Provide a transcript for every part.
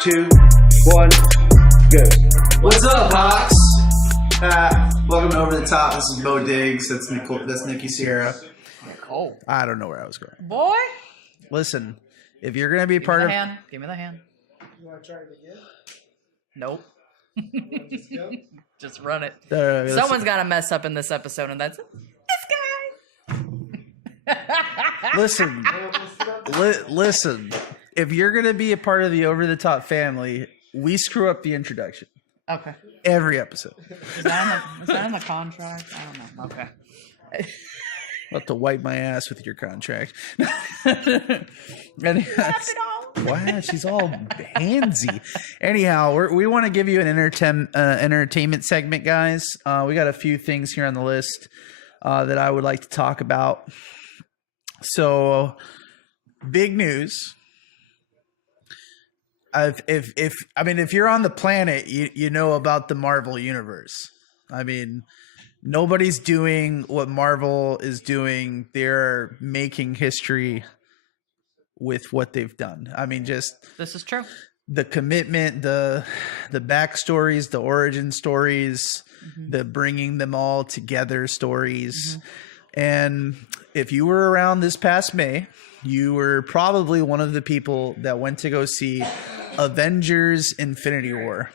2, 1, go. What's up, Hawks? Welcome to Over the Top. This is Bo Diggs. That's Nikki Sierra. Oh, I don't know where I was going. boy. Listen, if you're going to be Give part me of... the hand. Give me the hand. You want to try it again? Nope. Just go. Just run it. listen. Someone's got to mess up in this episode, and that's this guy. Listen, listen. If you're going to be a part of the Over the Top family, we screw up the introduction. Okay. Every episode. Is that in the contract? I don't know. Okay. I'll have to wipe my ass with your contract. Anyways, wow, she's all handsy. Anyhow, we want to give you an entertainment segment, guys. We got a few things here on the list that I would like to talk about. So, big news. If you're on the planet, you know about the Marvel Universe. I mean, nobody's doing what Marvel is doing. They're making history with what they've done. I mean, just This is true. the commitment, the backstories, the origin stories, the bringing them all together stories. And if you were around this past May, you were probably one of the people that went to go see Avengers Infinity War.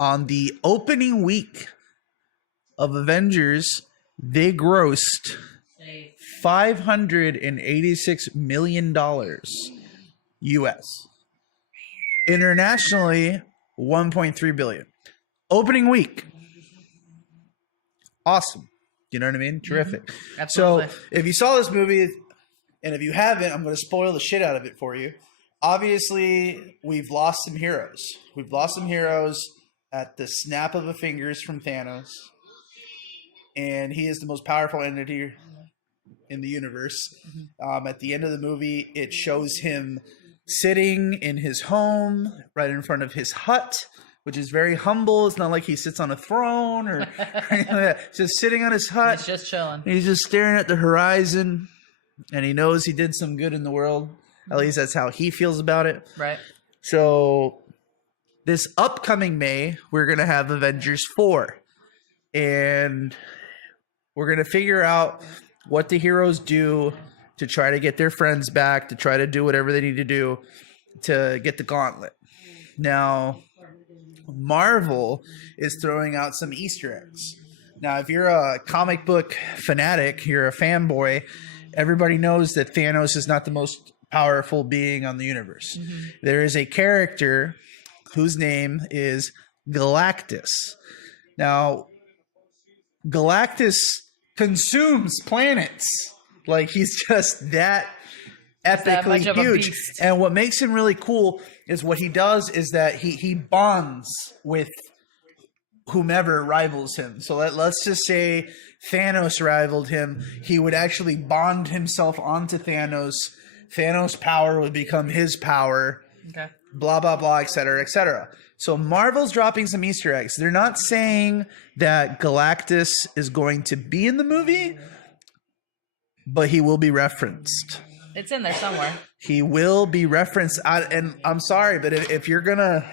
On the opening week of Avengers, they grossed $586 million US. Internationally, $1.3 billion. Opening week. Awesome. You know what I mean? Terrific. Absolutely. So if you saw this movie, and if you haven't, I'm going to spoil the shit out of it for you. Obviously, we've lost some heroes. We've lost some heroes at the snap of a fingers from Thanos. And he is the most powerful entity in the universe. At the end of the movie, it shows him sitting in his home, right in front of his hut, which is very humble. It's not like he sits on a throne or anything like that. He's just sitting on his hut. He's just chilling. He's just staring at the horizon, and he knows he did some good in the world. At least that's how he feels about it. Right. So this upcoming May, we're going to have Avengers 4. And we're going to figure out what the heroes do to try to get their friends back, to try to do whatever they need to do to get the gauntlet. Now, Marvel is throwing out some Easter eggs. Now, if you're a comic book fanatic, you're a fanboy, everybody knows that Thanos is not the most powerful being on the universe. There is a character whose name is Galactus. Now, Galactus consumes planets. Like, he's just that that much epically of a huge. beast. And what makes him really cool is what he does is that he bonds with whomever rivals him. So let's just say Thanos rivaled him. He would actually bond himself onto Thanos. Thanos' power would become his power. Okay. Blah, blah, blah, et cetera, et cetera. So Marvel's dropping some Easter eggs. They're not saying that Galactus is going to be in the movie, but he will be referenced. It's in there somewhere. He will be referenced. And I'm sorry, but if you're gonna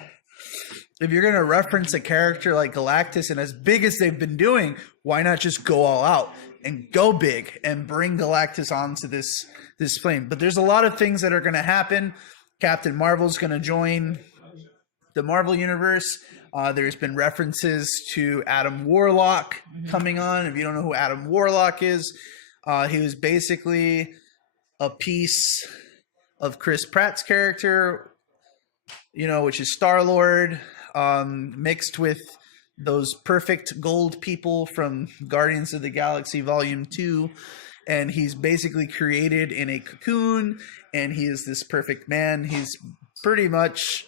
reference a character like Galactus, and as big as they've been doing, why not just go all out and go big and bring Galactus onto this flame? But there's a lot of things that are going to happen. Captain Marvel's going to join the Marvel Universe. There's been references to Adam Warlock coming on. If you don't know who Adam Warlock is, he was basically a piece of Chris Pratt's character, which is Star-Lord, mixed with those perfect gold people from Guardians of the Galaxy Volume 2. And he's basically created in a cocoon, and he is this perfect man. He's pretty much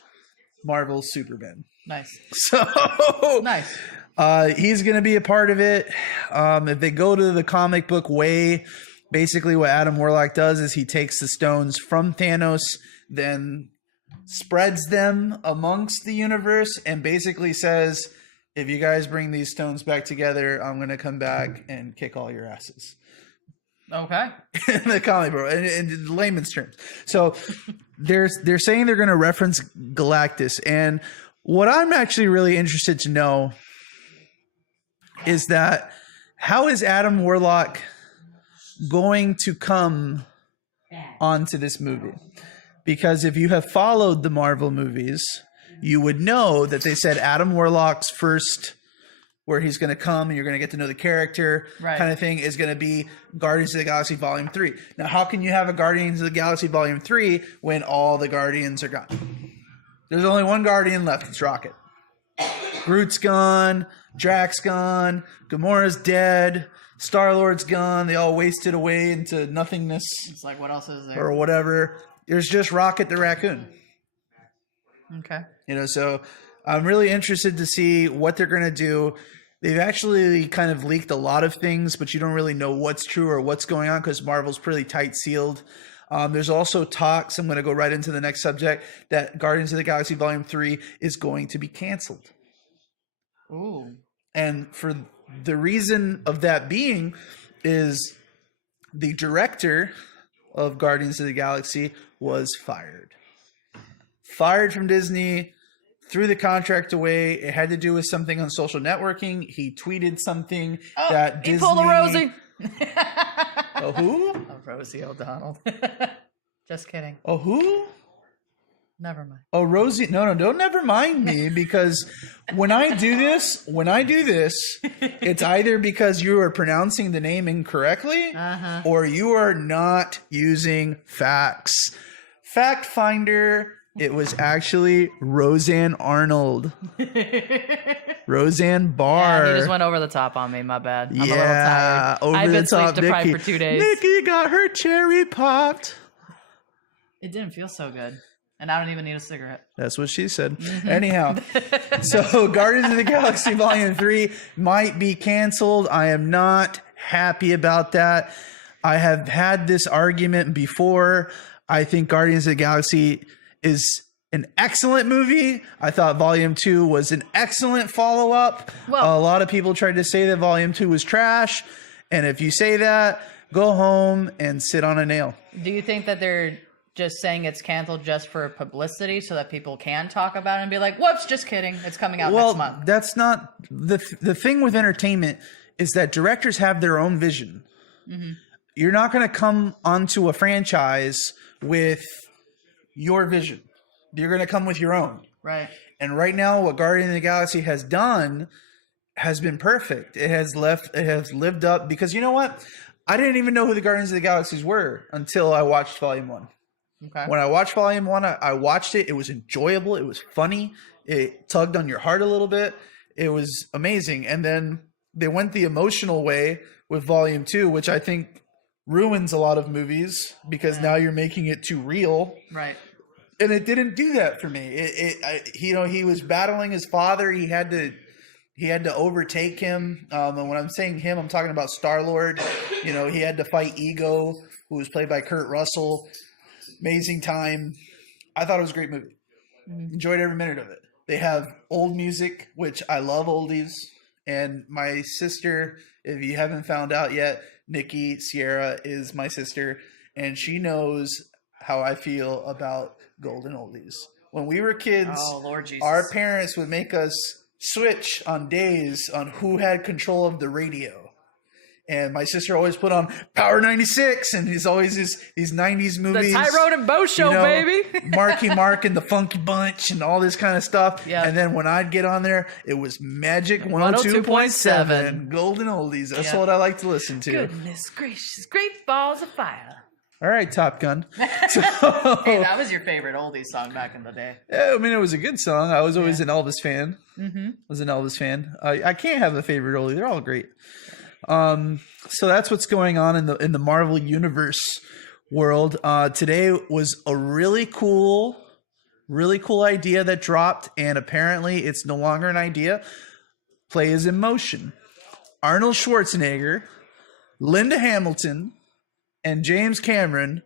Marvel's Superman. Nice. So Nice. He's going to be a part of it. If they go to the comic book way, basically what Adam Warlock does is he takes the stones from Thanos, then spreads them amongst the universe, and basically says, if you guys bring these stones back together, I'm going to come back and kick all your asses. Okay. in the comic book, in layman's terms. So they're saying they're going to reference Galactus, and what I'm actually really interested to know is that how is Adam Warlock going to come onto this movie? Because if you have followed the Marvel movies, you would know that they said Adam Warlock's first, where he's going to come and you're going to get to know the character kind of thing, is going to be Guardians of the Galaxy Volume 3. Now, how can you have a Guardians of the Galaxy Volume 3 when all the Guardians are gone? There's only one Guardian left. It's Rocket. Groot's gone. Drax gone. Gamora's dead. Star-Lord's gone. They all wasted away into nothingness. It's like, what else is there? Or whatever. There's just Rocket the Raccoon. Okay. So I'm really interested to see what they're going to do. They've actually kind of leaked a lot of things, but you don't really know what's true or what's going on because Marvel's pretty tight sealed. There's also talks, I'm going to go right into the next subject, that Guardians of the Galaxy Volume 3 is going to be canceled. Ooh. And for the reason of that being is the director of Guardians of the Galaxy was fired. Fired from Disney, threw the contract away. It had to do with something on social networking. He tweeted something that Disney... He pulled a Rosie. Oh, who? Oh, Rosie O'Donnell. Just kidding. Oh, who? Never mind. Oh, Rosie. No, don't never mind me, because when I do this, it's either because you are pronouncing the name incorrectly or you are not using facts. Fact finder, it was actually Roseanne Arnold. Roseanne Barr. Yeah, he just went over the top on me. My bad. I'm a little tired. I've been sleep deprived Nikki. for 2 days. Nikki got her cherry popped. It didn't feel so good. And I don't even need a cigarette. That's what she said. Anyhow, so Guardians of the Galaxy Volume 3 might be canceled. I am not happy about that. I have had this argument before. I think Guardians of the Galaxy is an excellent movie. I thought Volume 2 was an excellent follow-up. Well, a lot of people tried to say that Volume 2 was trash. And if you say that, go home and sit on a nail. do you think that they're just saying it's canceled just for publicity so that people can talk about it and be like, whoops, just kidding. It's coming out next month. That's not the thing with entertainment is that directors have their own vision. Mm-hmm. You're not going to come onto a franchise with your vision. You're going to come with your own. Right. And right now, what Guardian of the Galaxy has done has been perfect. It has lived up, because you know what? I didn't even know who the Guardians of the Galaxies were until I watched Volume 1. Okay. When I watched Volume 1, I watched it. It was enjoyable. It was funny. It tugged on your heart a little bit. It was amazing. And then they went the emotional way with Volume 2, which I think ruins a lot of movies because now you're making it too real. Right. And it didn't do that for me. He was battling his father. He had to overtake him. And when I'm saying him, I'm talking about Star-Lord. He had to fight Ego, who was played by Kurt Russell. Amazing time. I thought it was a great movie. Enjoyed every minute of it. They have old music, which I love oldies. And my sister, if you haven't found out yet, Nikki Sierra is my sister. And she knows how I feel about golden oldies. When we were kids, Oh, Lord Jesus. our parents would make us switch on days on who had control of the radio. And my sister always put on Power 96, and he's always these 90s movies. The Tyrone and Bo show, baby. Marky Mark and the Funky Bunch and all this kind of stuff. Yeah. And then when I'd get on there, it was Magic 102.7. 102.7, Golden Oldies. That's what I like to listen to. Goodness gracious. Great balls of fire. All right, Top Gun. So, Hey, that was your favorite oldies song back in the day. yeah, I mean, it was a good song. I was always an Elvis fan. Mm-hmm. I was an Elvis fan. I can't have a favorite oldie. They're all great. So that's what's going on in the Marvel Universe world. Today was a really cool idea that dropped, and apparently it's no longer an idea. Play is in motion. Arnold Schwarzenegger, Linda Hamilton, and James Cameron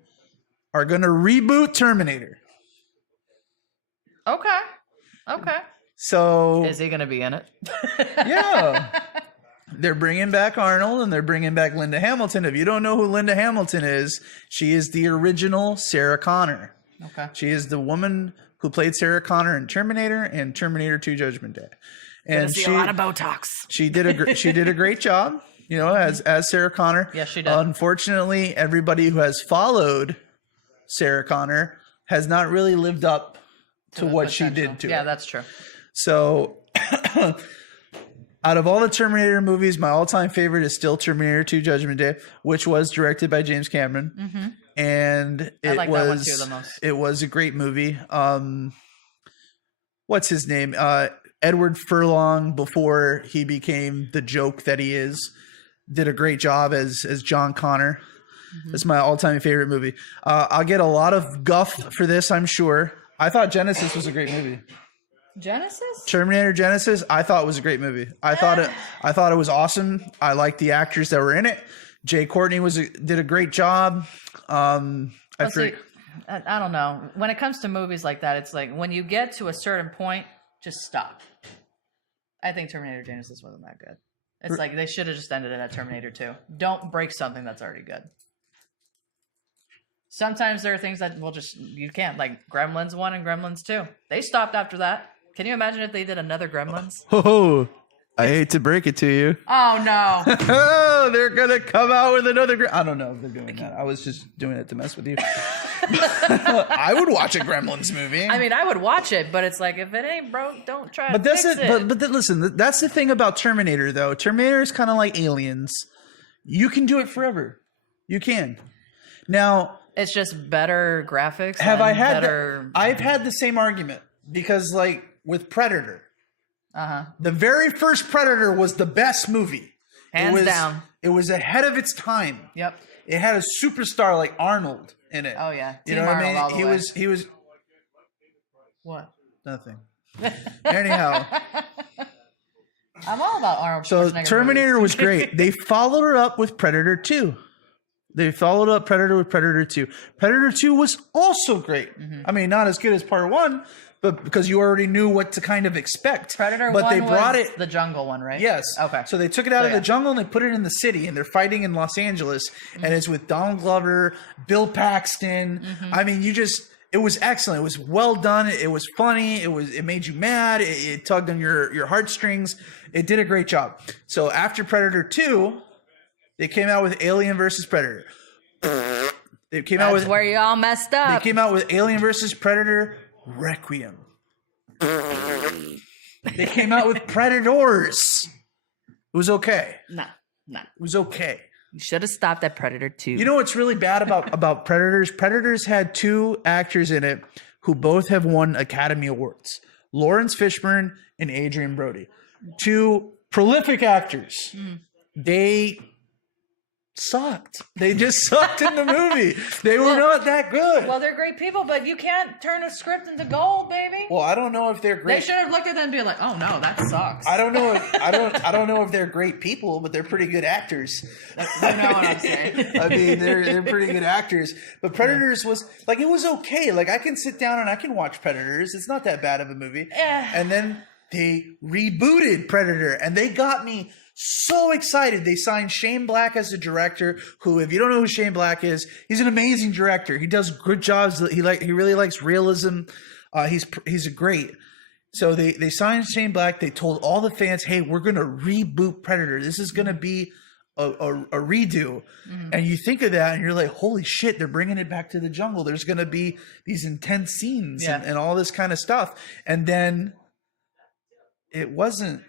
are going to reboot Terminator. Okay. So Is he going to be in it? yeah. They're bringing back Arnold and they're bringing back Linda Hamilton. If you don't know who Linda Hamilton is, she is the original Sarah Connor. Okay. She is the woman who played Sarah Connor in Terminator and Terminator 2 Judgment Day. And See a lot of Botox. she did a great job, you know, as Sarah Connor. Yes, she did. Unfortunately, everybody who has followed Sarah Connor has not really lived up to what she did to Yeah, her. that's true. So out of all the Terminator movies, my all-time favorite is still Terminator 2 Judgment Day, which was directed by James Cameron. And it like that one too the most. It was a great movie. What's his name? Edward Furlong, before he became the joke that he is, did a great job as John Connor. That's my all-time favorite movie. I'll get a lot of guff for this, I'm sure. I thought Genesis was a great movie. Genesis? Terminator Genesis, I thought was a great movie. I thought it was awesome. I liked the actors that were in it. Jay Courtney did a great job. I don't know. When it comes to movies like that, it's like when you get to a certain point, just stop. I think Terminator Genesis wasn't that good. It's like they should have just ended it at Terminator 2. Don't break something that's already good. Sometimes there are things that you can't, like Gremlins 1 and Gremlins 2. They stopped after that. Can you imagine if they did another Gremlins? Oh, I hate to break it to you. Oh, no. Oh, they're going to come out with another I don't know if they're doing that. I was just doing it to mess with you. I would watch a Gremlins movie. I mean, I would watch it, but it's like, if it ain't broke, don't try to fix it. Listen, that's the thing about Terminator, though. Terminator is kind of like Aliens. You can do it forever. You can. Now, It's just better graphics. I've had the same argument because, like, with Predator, the very first Predator was the best movie. Hands down. It was ahead of its time. Yep. It had a superstar like Arnold in it. Oh yeah. You know what I mean? He was What? nothing. Anyhow, I'm all about Arnold. so Schwarzenegger Terminator movies. was great. They followed her up with Predator 2. They followed up Predator with Predator 2. Predator 2 was also great. I mean, not as good as Part 1, but because you already knew what to kind of expect. Predator but 1 they brought was it the jungle one, right? Yes. Okay. So they took it out of yeah. the jungle and they put it in the city, and they're fighting in Los Angeles, and it's with Donald Glover, Bill Paxton. I mean, it was excellent. It was well done. It was funny. It made you mad. It tugged on your heartstrings. It did a great job. So after Predator 2, they came out with Alien versus Predator. That's where you all messed They up. came out with Alien versus Predator Requiem. They came out with Predators. It was okay. Nah. It was okay. You should have stopped at Predator 2. You know what's really bad about Predators? Predators had 2 actors in it who both have won Academy Awards. Lawrence Fishburne and Adrian Brody. 2 prolific actors. They sucked. They just sucked in the movie. They were not that good. Well, they're great people, but you can't turn a script into gold, baby. Well, I don't know if they're They great. should have looked at them and be like, "Oh no, that sucks." I don't know. I don't know if they're great people, but they're pretty good actors. You know what I'm saying? I mean, they're pretty good actors. But Predators was like, it was okay. Like, I can sit down and I can watch Predators. It's not that bad of a movie. And then they rebooted Predator, and they got me so excited. They signed Shane Black as the director, who, if you don't know who Shane Black is, he's an amazing director. He does good jobs. He really likes realism. He's a great. So they signed Shane Black. They told all the fans, hey, we're going to reboot Predator. This is going to be a redo. And you think of that and you're like, holy shit, they're bringing it back to the jungle. There's going to be these intense scenes and all this kind of stuff. And then it wasn't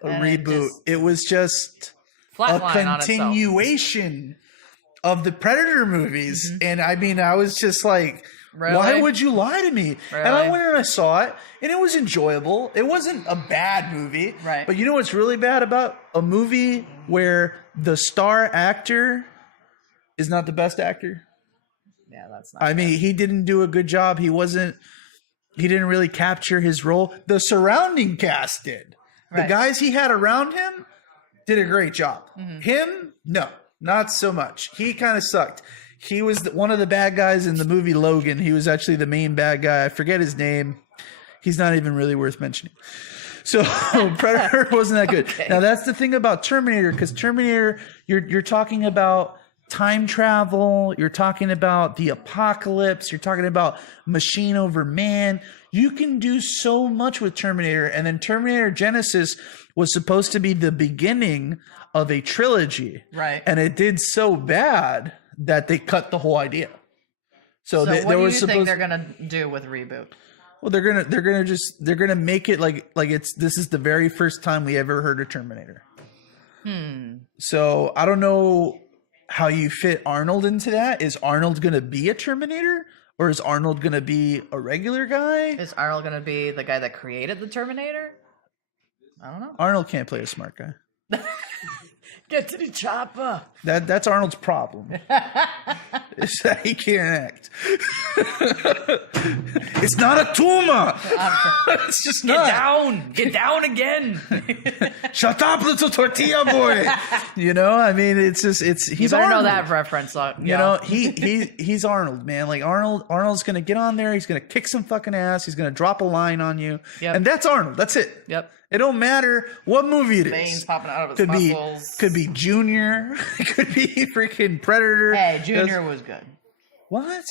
a reboot. It was just a continuation of the Predator movies. And I mean, I was just like, why would you lie to me? Really? And I went and I saw it, and it was enjoyable. It wasn't a bad movie. Right. But you know what's really bad about a movie where the star actor is not the best actor? Yeah, that's not. I mean, he didn't do a good job. He didn't really capture his role. The surrounding cast did. The guys he had around him did a great job. Him, no, not so much. He kind of sucked. He was one of the bad guys in the movie Logan. He was actually the main bad guy. I forget his name. he's not even really worth mentioning. So Predator wasn't that good. Now that's the thing about Terminator, because Terminator, you're talking about time travel, you're talking about the apocalypse, you're talking about machine over man. You can do so much with Terminator, and then Terminator Genesis was supposed to be the beginning of a trilogy, Right. and it did so bad that they cut the whole idea. So, So there what do you was think supposed. they're gonna do with reboot? Well, they're gonna make it like this is the very first time we ever heard of Terminator. So I don't know how you fit Arnold into that. Is Arnold gonna be a Terminator, or is Arnold gonna be a regular guy? Is Arnold gonna be the guy that created the Terminator? I don't know. Arnold can't play a smart guy. Get to the chopper. That's Arnold's problem. Is that he can't act. It's not a tumor. It's just not. Get down again. Shut up, little tortilla boy. You know, I mean, it's he's You better Arnold. know that reference. You know, he's Arnold, man. Like Arnold's gonna get on there. He's gonna kick some fucking ass. He's gonna drop a line on you, Yep. and that's Arnold. That's it. Yep. It don't matter what movie it is. Veins popping out of his Could be muscles. could be Junior. Could be freaking Predator. Hey, Junior was good. What?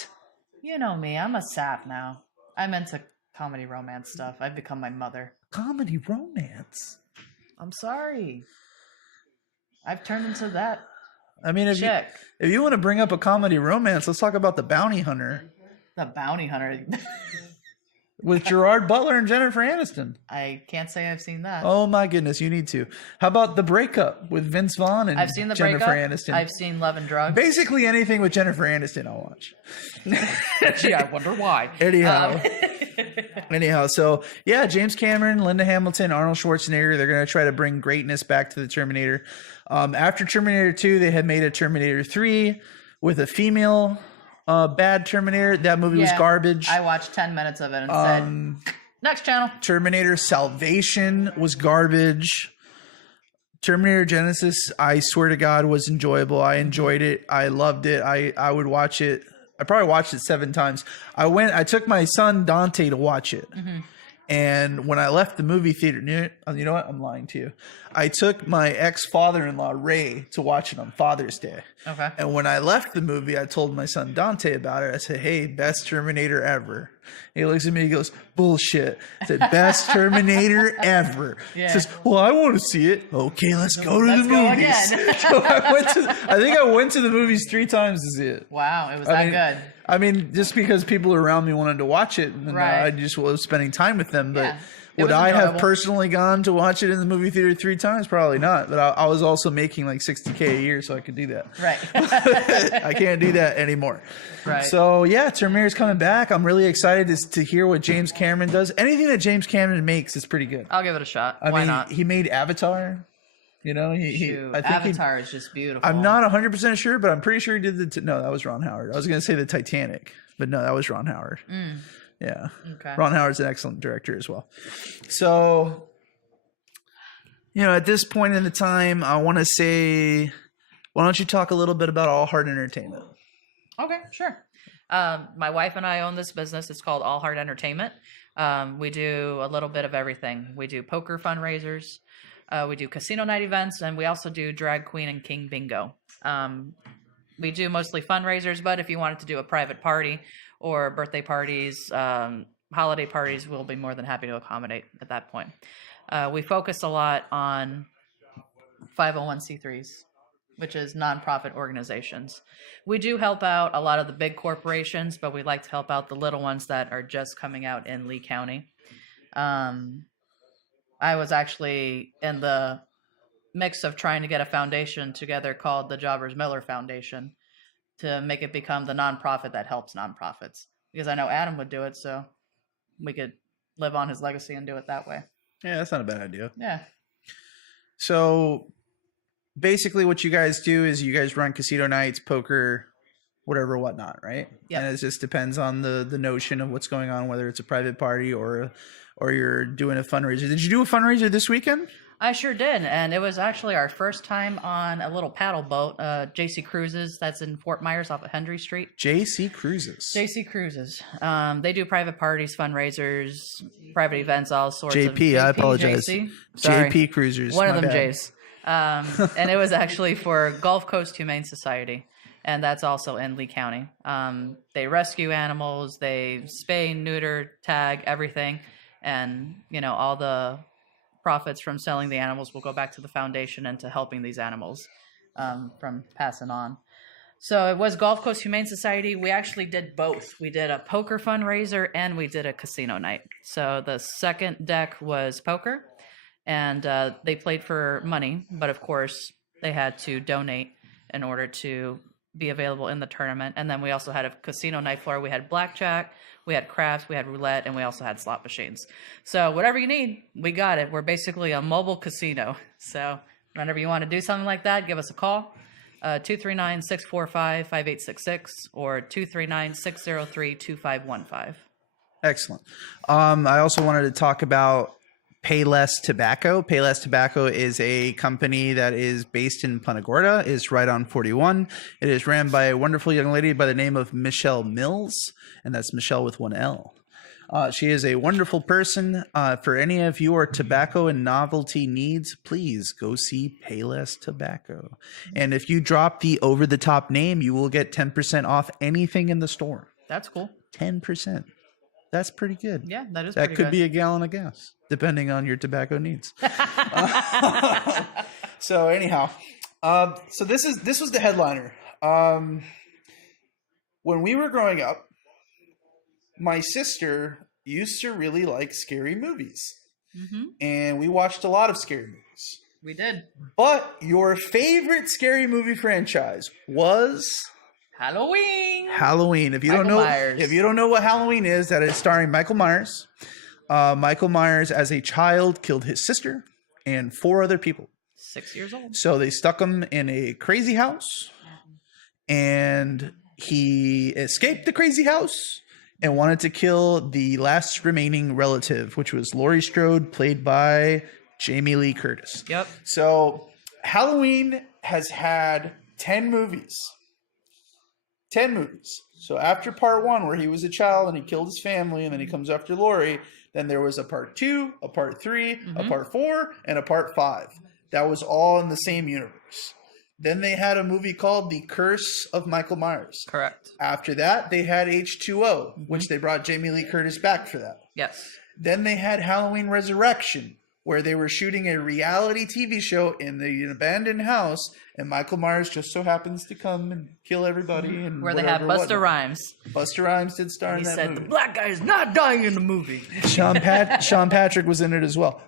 You know me. I'm a sap now. I'm into comedy romance stuff. I've become my mother. Comedy romance. I'm sorry. I've turned into that I mean, if chick. you want to bring up a comedy romance, let's talk about The Bounty Hunter The bounty hunter. with Gerard Butler and Jennifer Aniston. I can't say I've seen that. Oh my goodness, you need to. How about The Breakup with Vince Vaughn and I've seen the Jennifer breakup. Aniston? I've seen Love and Drugs. Basically anything with Jennifer Aniston, I'll watch. Gee, I wonder why. Anyhow, so yeah, James Cameron, Linda Hamilton, Arnold Schwarzenegger, they're going to try to bring greatness back to the Terminator. After Terminator 2, they had made a Terminator 3 with a female bad Terminator. That movie was Yeah, garbage. I watched 10 minutes of it and said, next channel. Terminator Salvation was garbage. Terminator Genesis, I swear to God, was enjoyable. I enjoyed it. I loved it. I would watch it. I probably watched it 7 times. I took my son Dante to watch it. And when I left the movie theater, you know what? I'm lying to you. I took my ex-father-in-law, Ray, to watch it on Father's Day. Okay. And when I left the movie, I told my son Dante about it. I said, hey, best Terminator ever. He looks at me, he goes, bullshit. I said, best Terminator ever. Yeah. He says, well, I want to see it. Okay, let's go to Let's the go movies. again. So I think I went to the movies 3 times to see it. Wow, it was I that mean, good. I mean, just because people around me wanted to watch it, and Right. I just was spending time with them. But Yeah, it would was I have enjoyable. personally gone to watch it in the movie theater 3 times? Probably not. But I was also making like $60K a year, so I could do that. Right. I can't do that anymore. Right. So yeah, Terminator's coming back. I'm really excited to hear what James Cameron does. Anything that James Cameron makes is pretty good. I'll give it a shot. I Why mean, not? he made Avatar. You know, Shoot, I think Avatar is just beautiful. I'm not 100% sure, but I'm pretty sure he did no, that was Ron Howard. I was going to say the Titanic, but no, that was Ron Howard. Yeah. Okay. Ron Howard's an excellent director as well. So, you know, at this point in the time, I want to say, why don't you talk a little bit about All Heart Entertainment? Okay, sure. My wife and I own this business. It's called All Heart Entertainment. We do a little bit of everything. We do poker fundraisers. We do casino night events, and we also do drag queen and king bingo. We do mostly fundraisers, but if you wanted to do a private party or birthday parties, holiday parties, we'll be more than happy to accommodate at that point. We focus a lot on 501c3s, which is nonprofit organizations. We do help out a lot of the big corporations, but we like to help out the little ones that are just coming out in Lee County. I was actually in the mix of trying to get a foundation together called the Jobbers Miller Foundation to make it become the nonprofit that helps nonprofits. Because I know Adam would do it, so we could live on his legacy and do it that way. Yeah, that's not a bad idea. Yeah. So basically what you guys do is you guys run casino nights, poker, whatever, whatnot, right? Yep. And it just depends on the notion of what's going on, whether it's a private party or you're doing a fundraiser. Did you do a fundraiser this weekend? I sure did, and it was actually our first time on a little paddle boat, JC Cruises. That's in Fort Myers off of Hendry Street. JC Cruises. JC Cruises. They do private parties, fundraisers, private events, all sorts of. JP, I apologize. JC? Sorry. JP Cruisers. One of my them bad. J's. And it was actually for Gulf Coast Humane Society, and that's also in Lee County. They rescue animals, they spay, neuter, tag, everything, and all the profits from selling the animals will go back to the foundation and to helping these animals from passing on. So it was Gulf Coast Humane Society. We actually did both. We did a poker fundraiser and we did a casino night. So the second deck was poker, and they played for money, but of course they had to donate in order to be available in the tournament. And then we also had a casino night floor. We had blackjack, we had craps, we had roulette, and we also had slot machines. So whatever you need, we got it. We're basically a mobile casino. So whenever you want to do something like that, give us a call. 239-645-5866 or 239-603-2515. Excellent. I also wanted to talk about Payless Tobacco. Payless Tobacco is a company that is based in Punta Gorda. It's right on 41. It is ran by a wonderful young lady by the name of Michelle Mills, and that's Michelle with one L. She is a wonderful person. For any of your tobacco and novelty needs, please go see Payless Tobacco. And if you drop the over-the-top name, you will get 10% off anything in the store. That's cool. 10%. That's pretty good. Yeah, that is That pretty could good. be a gallon of gas, depending on your tobacco needs. So anyhow, so this was the headliner. When we were growing up, my sister used to really like scary movies, and we watched a lot of scary movies. We did. But your favorite scary movie franchise was Halloween. Halloween. If you Michael don't know, Myers. if you don't know what Halloween is, that is starring Michael Myers. Michael Myers, as a child, killed his sister and 4 other people. 6 years old. So they stuck him in a crazy house, and he escaped the crazy house and wanted to kill the last remaining relative, which was Laurie Strode, played by Jamie Lee Curtis. Yep. So Halloween has had 10 movies. 10 movies. So after part 1, where he was a child and he killed his family, and then he comes after Laurie, then there was a part 2, a part 3, a part 4, and a part 5. That was all in the same universe. Then they had a movie called The Curse of Michael Myers. Correct. After that, they had H2O, which they brought Jamie Lee Curtis back for that. Yes. Then they had Halloween Resurrection, where they were shooting a reality TV show in the abandoned house, and Michael Myers just so happens to come and kill everybody. And Where they have Busta Rhymes. Busta Rhymes did star He in that said movie. the black guy is not dying in the movie. Sean Patrick was in it as well.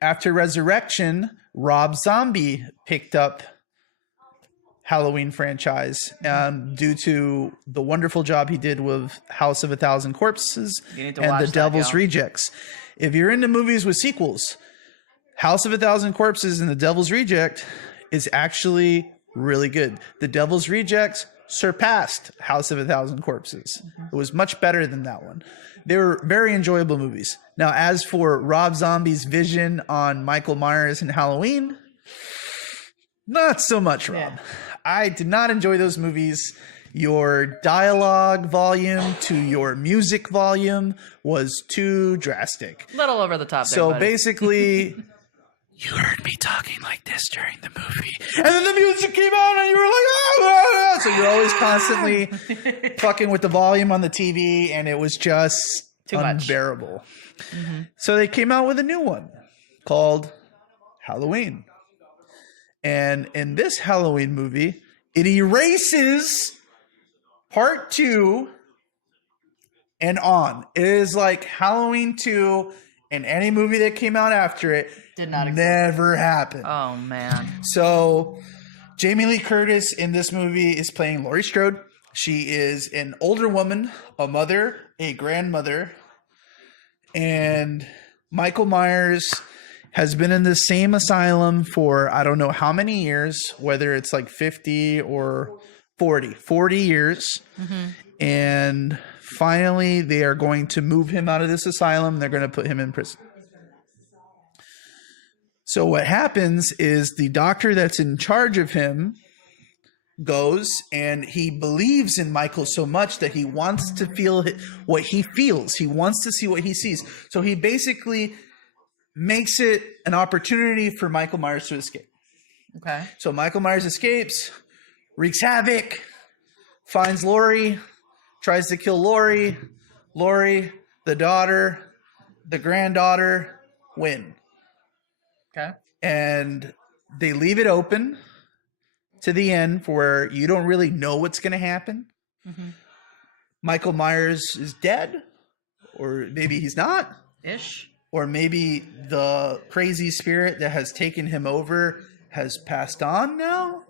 After Resurrection, Rob Zombie picked up Halloween franchise due to the wonderful job he did with House of a Thousand Corpses You need to and watch The that, Devil's yo. Rejects. If you're into movies with sequels, House of a Thousand Corpses and The Devil's Reject is actually really good. The Devil's Rejects surpassed House of a Thousand Corpses. It was much better than that one. They were very enjoyable movies. Now, as for Rob Zombie's vision on Michael Myers and Halloween, not so much, Rob. Yeah. I did not enjoy those movies. Your dialogue volume to your music volume was too drastic. Little over the top there, So buddy. basically, you heard me talking like this during the movie, and then the music came on, and you were like, ah! So you're always constantly fucking with the volume on the TV, and it was just Too much. unbearable. So they came out with a new one called Halloween, and in this Halloween movie, it erases part 2 and on. It is like Halloween 2 and any movie that came out after it Did not exist. never happened. Oh, man. So Jamie Lee Curtis in this movie is playing Laurie Strode. She is an older woman, a mother, a grandmother, and Michael Myers has been in the same asylum for I don't know how many years, whether it's like 50 or 40 years. And finally they are going to move him out of this asylum. They're going to put him in prison. So what happens is the doctor that's in charge of him goes and he believes in Michael so much that he wants to feel what he feels. He wants to see what he sees. So he basically makes it an opportunity for Michael Myers to escape. Okay. So Michael Myers escapes, wreaks havoc, finds Laurie, tries to kill Laurie. Laurie, the daughter, the granddaughter win. Okay. And they leave it open to the end for where you don't really know what's going to happen. Mm-hmm. Michael Myers is dead, or maybe he's not, Ish. or maybe the crazy spirit that has taken him over has passed on now.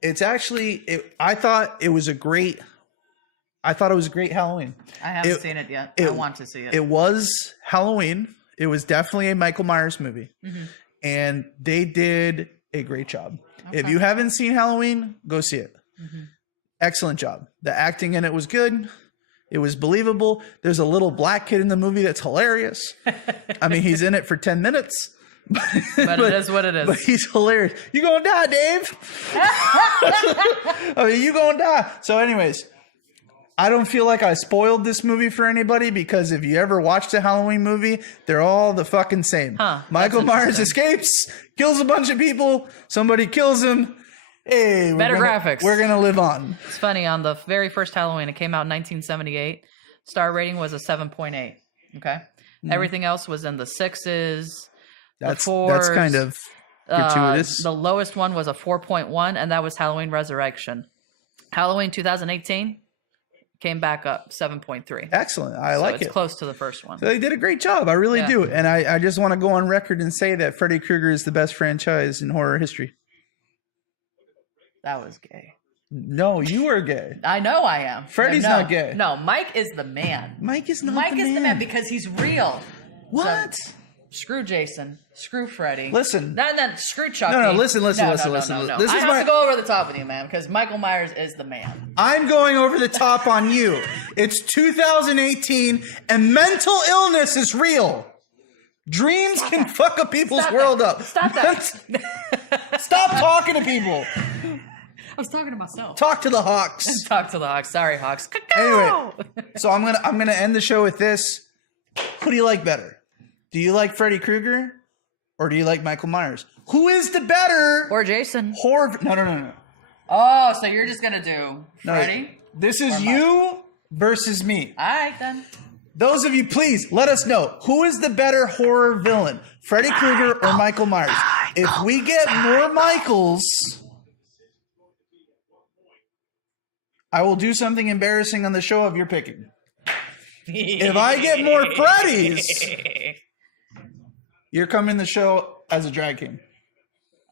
It's actually, I thought it was a great Halloween. I haven't seen it yet. I want to see it. It was Halloween. It was definitely a Michael Myers movie. Mm-hmm. And they did a great job. Okay. If you haven't seen Halloween, go see it. Mm-hmm. Excellent job. The acting in it was good. It was believable. There's a little black kid in the movie that's hilarious. I mean, he's in it for 10 minutes. But it is what it is. But he's hilarious. You gonna die, Dave. I mean, you gonna die. So anyways, I don't feel like I spoiled this movie for anybody because if you ever watched a Halloween movie, they're all the fucking same. Michael Myers escapes, kills a bunch of people, somebody kills him. Hey, better graphics. We're gonna live on. It's funny, on the very first Halloween, it came out in 1978. Star rating was a 7.8. Okay. Everything else was in the 6s. That's 4s. That's kind of gratuitous. The lowest one was a 4.1, and that was Halloween Resurrection. Halloween 2018 came back up 7.3. Excellent. I like it. It's close to the first one. So they did a great job. I really do. And I just want to go on record and say that Freddy Krueger is the best franchise in horror history. That was gay. No, you are gay. I know I am. Freddy's not gay. No, Mike is the man. Mike is not Mike the is man. the man because he's real. What? So, screw Jason. Screw Freddy. Listen. No, screw Chucky. No, listen. No. This I is have my. to go over the top with you, man, because Michael Myers is the man. I'm going over the top on you. It's 2018 and mental illness is real. Dreams can fuck a people's world up. Stop that. Stop talking to people. I was talking to myself. Talk to the Hawks. Talk to the Hawks. Sorry, Hawks. Anyway, so I'm gonna end the show with this. Who do you like better? Do you like Freddy Krueger or do you like Michael Myers? Who is the better or Jason? Horror? No. Oh, so you're just gonna do Freddy? This is you versus me. All right then. Those of you, please let us know who is the better horror villain, Freddy Krueger or Michael Myers. If we get more Michaels, I will do something embarrassing on the show of your picking. If I get more Freddys, you're coming the show as a drag king.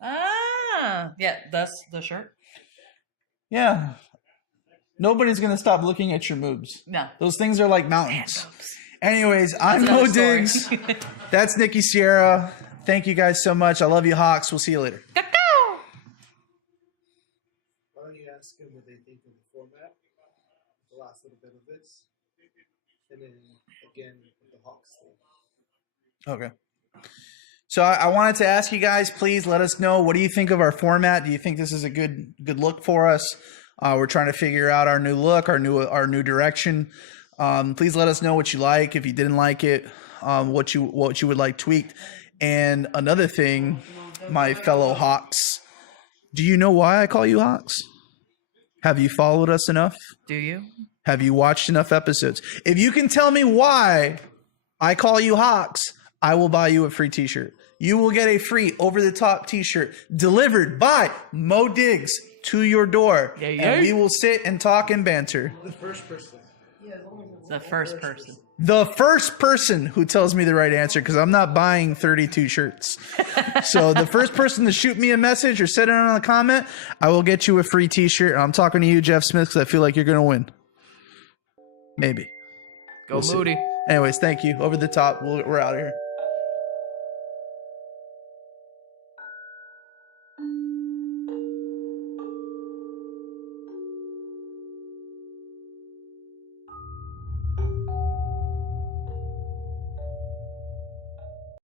Yeah, that's the shirt. Yeah. Nobody's going to stop looking at your moves. No. Those things are like mountains. Anyways, I'm Mo another story. Diggs. That's Nikki Sierra. Thank you guys so much. I love you, Hawks. We'll see you later. Why don't you ask them what they think of the format, the last little bit of this, and then again with the Hawks thing. Okay. So I wanted to ask you guys, please let us know, what do you think of our format? Do you think this is a good look for us? We're trying to figure out our new look, our new direction. Please let us know what you like. If you didn't like it, what you would like tweaked. And another thing, my fellow Hawks, do you know why I call you Hawks? Have you followed us enough? Do you? Have you watched enough episodes? If you can tell me why I call you Hawks, I will buy you a free t-shirt. You will get a free over-the-top t-shirt delivered by Mo Diggs to your door. Yeah. And we will sit and talk and banter. The first person. The first person. The first person who tells me the right answer, because I'm not buying 32 shirts. So the first person to shoot me a message or send it on a comment, I will get you a free t-shirt. And I'm talking to you, Jeff Smith, because I feel like you're going to win. Maybe. Go Moody. Anyways, thank you. Over the top. We're out of here.